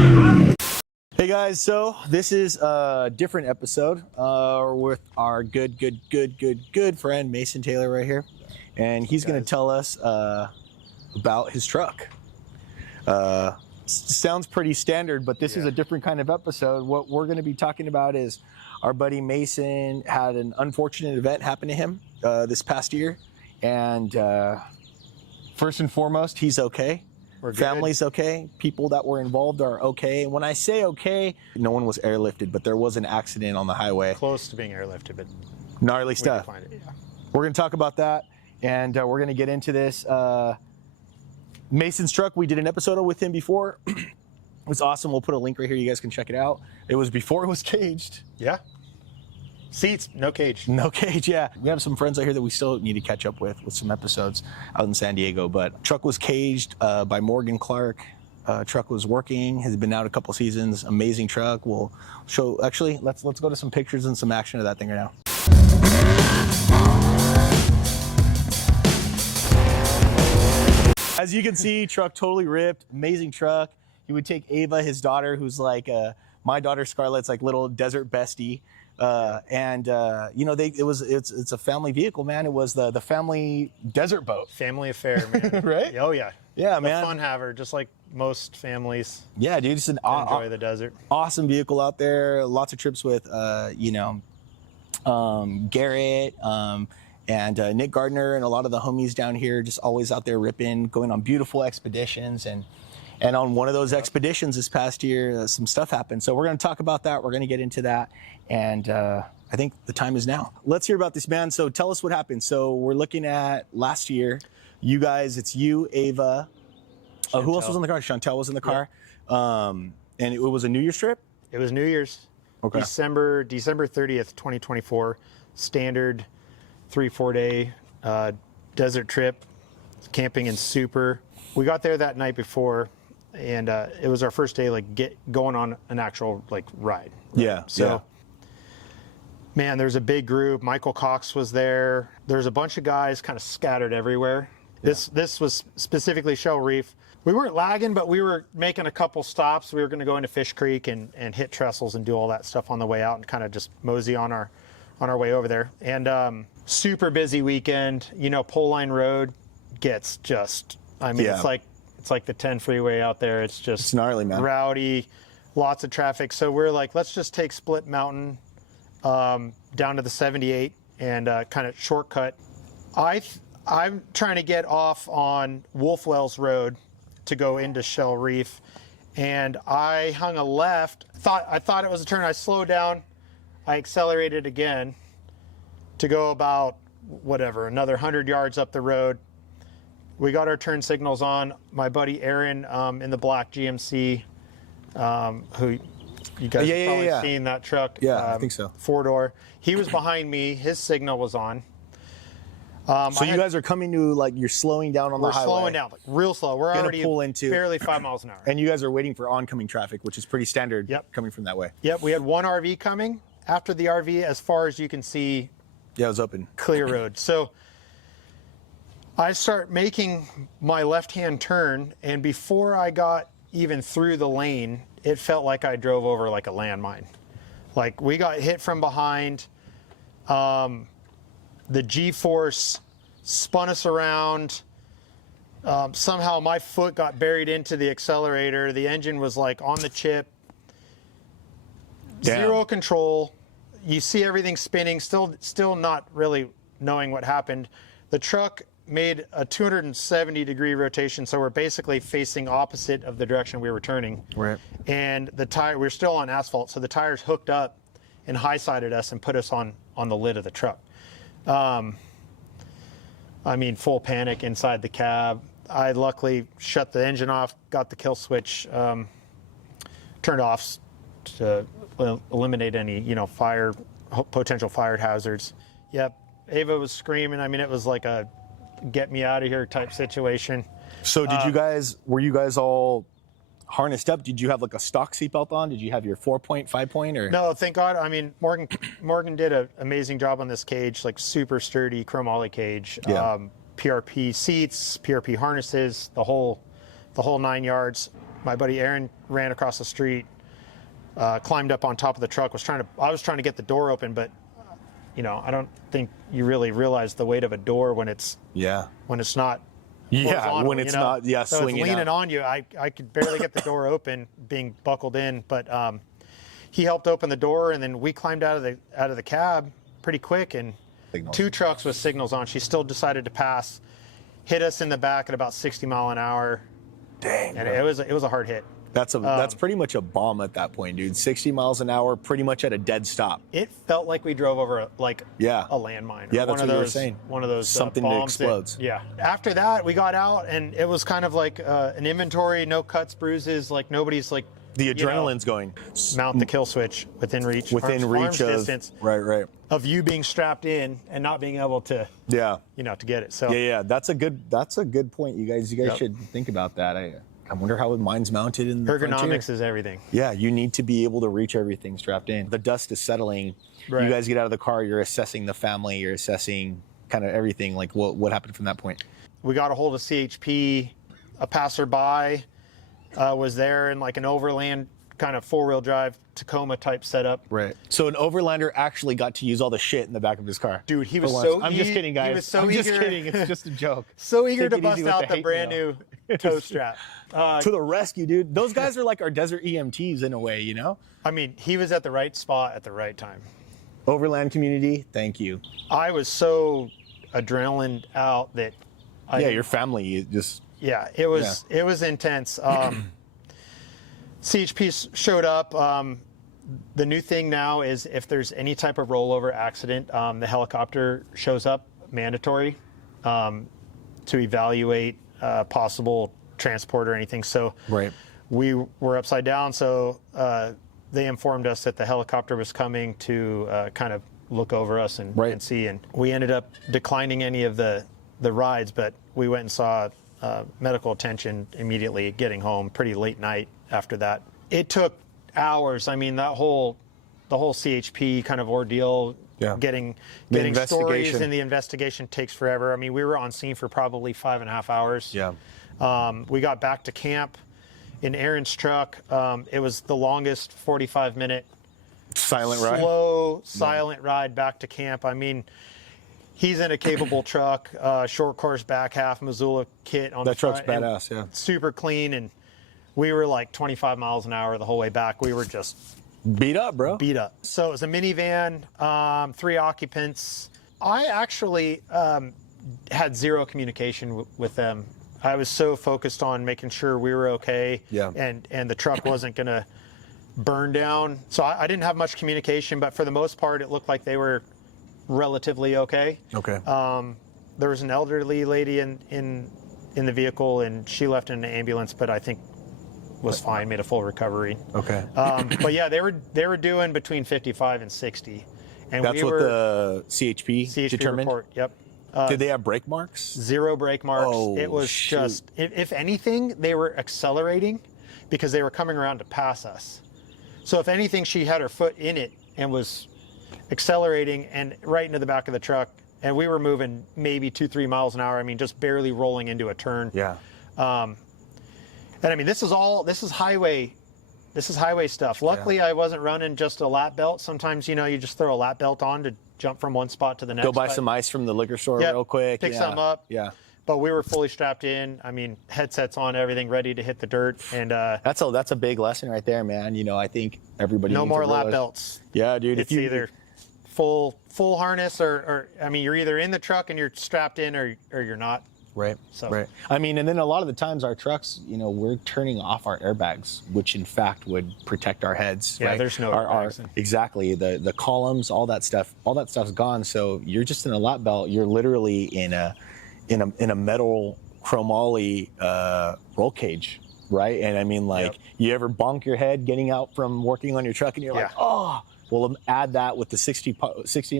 Hey guys, so this is a different episode with our good friend Mason Taylor right here, and he's going to tell us about his truck. Sounds pretty standard, but this is a different kind of episode. What we're going to be talking about is our buddy Mason had an unfortunate event happen to him this past year, and first and foremost, he's okay. Family's okay. People that were involved are okay. And when I say okay, no one was airlifted, but there was an accident on the highway. Close to being airlifted, but gnarly stuff. Find it, yeah. We're going to talk about that, and we're going to get into this. Mason's truck, we did an episode with him before. It was awesome. We'll put a link right here. You guys can check it out. It was before it was caged. Yeah. Seats, no cage. No cage, yeah. We have some friends out here that we still need to catch up with some episodes out in San Diego. But truck was caged by Morgan Clark. Truck was working, has been out a couple seasons. Amazing truck. We'll show, actually, let's go to some pictures and some action of that thing right now. As you can see, truck totally ripped, amazing truck. He would take Ava, his daughter, who's like, my daughter Scarlett's like little desert bestie. You know, it's a family vehicle, man. It was the family desert boat. Family affair, man. Right? Oh yeah. Yeah, the man. Fun haver, just like most families. Yeah, dude, just an enjoy the desert. Awesome vehicle out there. Lots of trips with, you know, Garrett, and Nick Gardner and a lot of the homies down here, just always out there ripping, going on beautiful expeditions. And on one of those expeditions this past year, some stuff happened. So we're going to talk about that. We're going to get into that. And I think the time is now. Let's hear about this, man. So tell us what happened. So we're looking at last year. You guys, it's you, Ava. Who else was in the car? Chantel was in the car. Yeah. And it was a New Year's trip? It was New Year's. Okay. December 30th, 2024. Standard 3-4 day desert trip. Camping in Super. We got there that night before. And it was our first day, like going on an actual like ride. Right? Yeah. So, man, there's a big group. Michael Cox was there. There's a bunch of guys kind of scattered everywhere. Yeah. This was specifically Shell Reef. We weren't lagging, but we were making a couple stops. We were going to go into Fish Creek and hit trestles and do all that stuff on the way out and kind of just mosey on our way over there. And super busy weekend. You know, Pole Line Road gets just, I mean, it's like the 10 freeway out there. It's gnarly, man. Rowdy, lots of traffic. So we're like, let's just take Split Mountain down to the 78 and kind of shortcut. I'm trying to get off on Wolf Wells Road to go into Shell Reef, and I hung a left. I thought it was a turn. I slowed down. I accelerated again to go about whatever, another 100 yards up the road. We got our turn signals on. My buddy Aaron in the black GMC, who you guys have probably seen that truck. Yeah, I think so. 4-door. He was behind me. His signal was on. So you guys are coming to, like, you're slowing down on the highway. We're slowing down, like real slow. We're already pull into barely 5 miles an hour. And you guys are waiting for oncoming traffic, which is pretty standard coming from that way. Yep, we had one RV coming. After the RV, as far as you can see, it was open. Clear road. So I start making my left-hand turn, and before I got even through the lane, it felt like I drove over like a landmine. Like, we got hit from behind. The G-force spun us around. Somehow my foot got buried into the accelerator. The engine was like on the chip. Damn. Zero control. You see everything spinning, still not really knowing what happened. The truck made a 270-degree rotation, so we're basically facing opposite of the direction we were turning. Right. And the tire, we're still on asphalt, so the tires hooked up and high-sided us and put us on the lid of the truck. I mean, full panic inside the cab. I luckily shut the engine off, got the kill switch turned off to eliminate any, you know, potential fire hazards. Yep, Ava was screaming. I mean, it was like a get me out of here type situation. So did you guys, were you guys all harnessed up? Did you have like a stock seatbelt on? Did you have your 4-point, 5-point, or? No, thank God. I mean, Morgan did an amazing job on this cage, like super sturdy chromoly cage. Yeah. PRP seats, PRP harnesses, the whole 9 yards. my buddy Aaron ran across the street, climbed up on top of the truck. I was trying to get the door open, but you know, I don't think you really realize the weight of a door when it's not. Yeah, when it's not, so swinging it's leaning out. on you. I could barely get the door open, being buckled in. But he helped open the door, and then we climbed out of the cab pretty quick. And Signals. 2 trucks with signals on. She still decided to pass, hit us in the back at about 60 mile an hour. Dang, And bro. it was a hard hit. That's pretty much a bomb at that point, dude. 60 miles an hour, pretty much at a dead stop. It felt like we drove over a landmine. Yeah, or that's one of what you were those, saying. One of those Something that bombs explodes. Yeah. After that, we got out, and it was kind of like an inventory, no cuts, bruises. Like nobody's like The adrenaline's going. Mount the kill switch within reach. Within reach arm's of distance right. of you being strapped in and not being able to Yeah. to get it. So Yeah. That's a good point. You guys Yep. should think about that. I wonder how mine's mounted in the ergonomics Frontier. is everything. Yeah, you need to be able to reach everything strapped in. The dust is settling. Right. You guys get out of the car, you're assessing the family, you're assessing kind of everything. Like what happened from that point? We got a hold of CHP. A passerby was there in like an overland kind of 4-wheel drive Tacoma type setup. Right. So an overlander actually got to use all the shit in the back of his car. Dude, he For was once. so I'm just eager- kidding, guys. he was so I'm just eager- kidding. It's just a joke. So eager Take to it bust easy with out the the hate brand mail. new toe strap. To the rescue, dude. Those guys are like our desert EMTs in a way, you know? I mean, he was at the right spot at the right time. Overland community, thank you. I was so adrenaline out that Your family just it was intense. CHP showed up. The new thing now is if there's any type of rollover accident, the helicopter shows up, mandatory, to evaluate possible transport or anything. So right. we were upside down, so they informed us that the helicopter was coming to kind of look over us and see. And we ended up declining any of the rides, but we went and saw medical attention immediately getting home, pretty late night after that. It took hours. I mean, the whole CHP kind of ordeal, getting stories and the investigation takes forever. I mean, we were on scene for probably 5.5 hours. Yeah. We got back to camp in Aaron's truck. It was the longest 45-minute Silent ride. slow, silent ride back to camp. I mean, he's in a capable truck, short course back half Missoula kit on That the front. truck's badass, yeah. Super clean, and we were like 25 miles an hour the whole way back. We were just Beat up, bro. beat up. So it was a minivan, 3 occupants. I actually had zero communication with them. I was so focused on making sure we were okay, and the truck wasn't going to burn down. So I didn't have much communication, but for the most part, it looked like they were relatively okay. Okay. There was an elderly lady in the vehicle, and she left in an ambulance, but I think was fine, made a full recovery. Okay. But yeah, they were doing between 55 and 60, and That's what the CHP determined. report. Yep. Did they have brake marks? 0 brake marks. Oh, it was shoot. just, if anything, they were accelerating because they were coming around to pass us. So if anything, she had her foot in it and was accelerating and right into the back of the truck. And we were moving maybe 2-3 miles an hour. I mean, just barely rolling into a turn. Yeah. And I mean, this is highway stuff. Luckily, I wasn't running just a lap belt. Sometimes, you just throw a lap belt on to jump from one spot to the next. Go buy some ice from the liquor store real quick. Pick something up. Yeah. But we were fully strapped in. I mean, headsets on, everything ready to hit the dirt. And That's a big lesson right there, man. I think everybody no needs more to lap realize- belts. Yeah, dude. It's either full harness or I mean, you're either in the truck and you're strapped in or you're not. Right. So- Right. I mean, and then a lot of the times our trucks, we're turning off our airbags, which in fact would protect our heads. Yeah, right? there's no our airbags. exactly the columns, all that stuff's gone. So you're just in a lap belt. You're literally in a metal chromoly roll cage, right? And I mean, like, you ever bonk your head getting out from working on your truck, and you're like, oh. Well, add that with the 60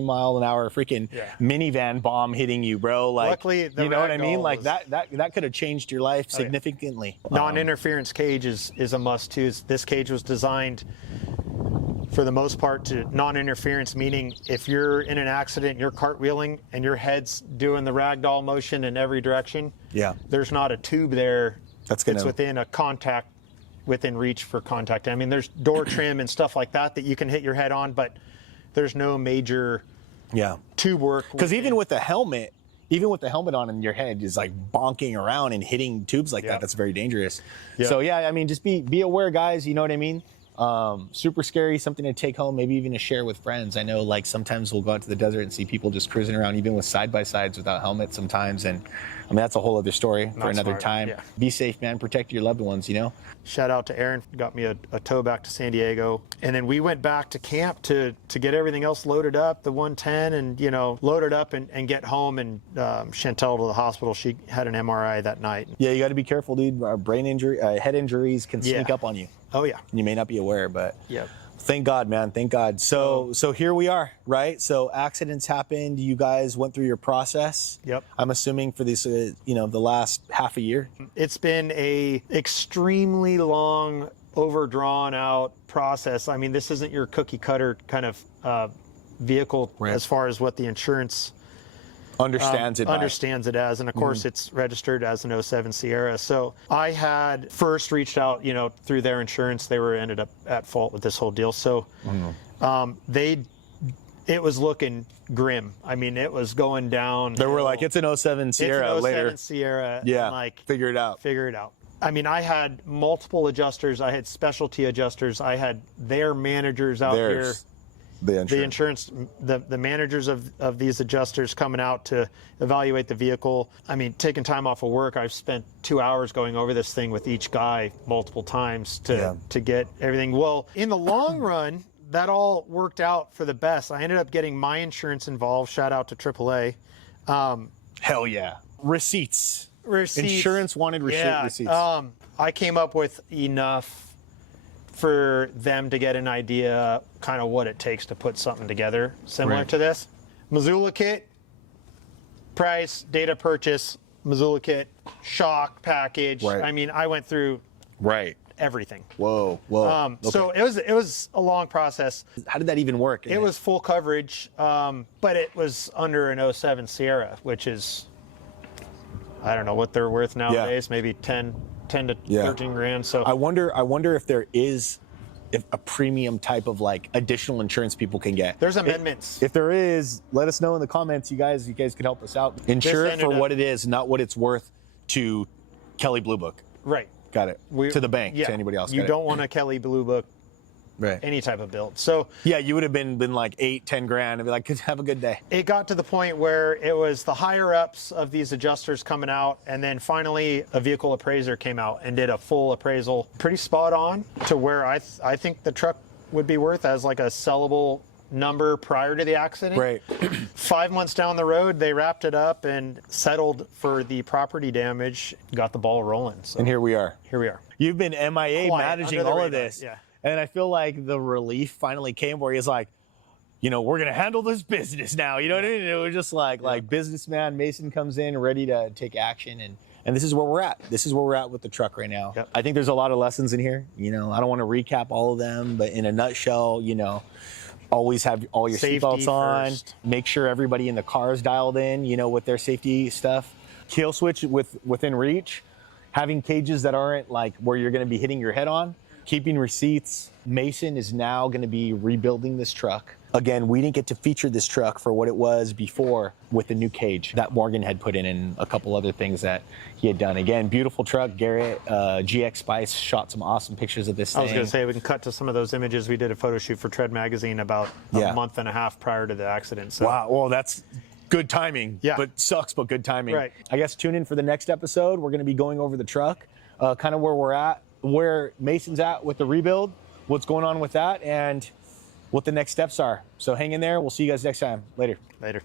mile an hour freaking minivan bomb hitting you, bro. Like, Luckily, the you know what I mean? ragdoll Like was- that could have changed your life significantly. Non-interference cage is a must too. This cage was designed for the most part to non-interference, meaning if you're in an accident, you're cartwheeling and your head's doing the ragdoll motion in every direction. Yeah. There's not a tube there That's within a contact within reach for contact. I mean, there's door trim and stuff like that you can hit your head on, but there's no major tube work. Because even with the helmet on and your head is like bonking around and hitting tubes like that, that's very dangerous. So yeah, I mean, just be aware, guys. You know what I mean? Super scary, something to take home, maybe even to share with friends. I know like sometimes we'll go out to the desert and see people just cruising around even with side-by-sides without helmets sometimes, and I mean that's a whole other story for another time. Be safe, man. Protect your loved ones, you know. Shout out to Aaron, got me a tow back to San Diego, and then we went back to camp to get everything else loaded up, the 110, and load it up and get home, and Chantel to the hospital. She had an MRI that night. Yeah, you got to be careful, dude. Brain injury, head injuries can sneak up on you. Oh yeah. You may not be aware, but thank God, man. Thank God. So here we are, right? So accidents happened. You guys went through your process. Yep. I'm assuming for this, the last half a year. It's been a extremely long, overdrawn out process. I mean, this isn't your cookie cutter kind of vehicle as far as what the insurance understands it as, and of course it's registered as an 07 Sierra. So I had first reached out, through their insurance. They ended up at fault with this whole deal. So it was looking grim. I mean, it was going down. They were like, it's an 07 Sierra it's an 07 later. Sierra. Yeah, and like figure it out. I mean, I had multiple adjusters. I had specialty adjusters. I had their managers out here. The insurance, the managers of these adjusters coming out to evaluate the vehicle. I mean, taking time off of work, I've spent 2 hours going over this thing with each guy multiple times to get everything. Well, in the long run, that all worked out for the best. I ended up getting my insurance involved. Shout out to AAA. Hell yeah. Receipts. Insurance wanted receipts. I came up with enough for them to get an idea kind of what it takes to put something together similar to this. Missoula kit, price, data purchase, Missoula kit, shock package. I mean, I went through everything. Whoa. So it was a long process. How did that even work? It was full coverage, but it was under an 07 Sierra, which is, I don't know what they're worth nowadays, maybe 10 to 13 grand. So I wonder if there is a premium type of like additional insurance people can get. There's amendments. If there is, let us know in the comments. You guys could help us out. Insure it for what it is, not what it's worth to Kelley Blue Book. Right. Got it. To the bank, to anybody else. You don't want a Kelley Blue Book. Any type of build. So yeah, you would have been like 8-10 grand and be like, have a good day. It got to the point where it was the higher ups of these adjusters coming out, and then finally a vehicle appraiser came out and did a full appraisal, pretty spot on to where I think the truck would be worth as like a sellable number prior to the accident. 5 months down the road, they wrapped it up and settled for the property damage, got the ball rolling. So and here we are. You've been MIA managing all of this. And I feel like the relief finally came where he's like, we're going to handle this business now. You know what I mean? It was just like businessman Mason comes in ready to take action. And this is where we're at. This is where we're at with the truck right now. I think there's a lot of lessons in here. I don't want to recap all of them, but in a nutshell, always have all your seatbelts on. Make sure everybody in the car is dialed in, with their safety stuff. Kill switch within reach. Having cages that aren't like where you're going to be hitting your head on. Keeping receipts. Mason is now going to be rebuilding this truck. Again, we didn't get to feature this truck for what it was before with the new cage that Morgan had put in and a couple other things that he had done. Again, beautiful truck. Garrett, GX Spice shot some awesome pictures of this thing. I was going to say, we can cut to some of those images. We did a photo shoot for Tread Magazine about a month and a half prior to the accident. So. Wow, well, that's good timing. But sucks, but good timing. I guess tune in for the next episode. We're going to be going over the truck, kind of where we're at, where Mason's at with the rebuild, what's going on with that, and what the next steps are. So hang in there. We'll see you guys next time. Later. Later.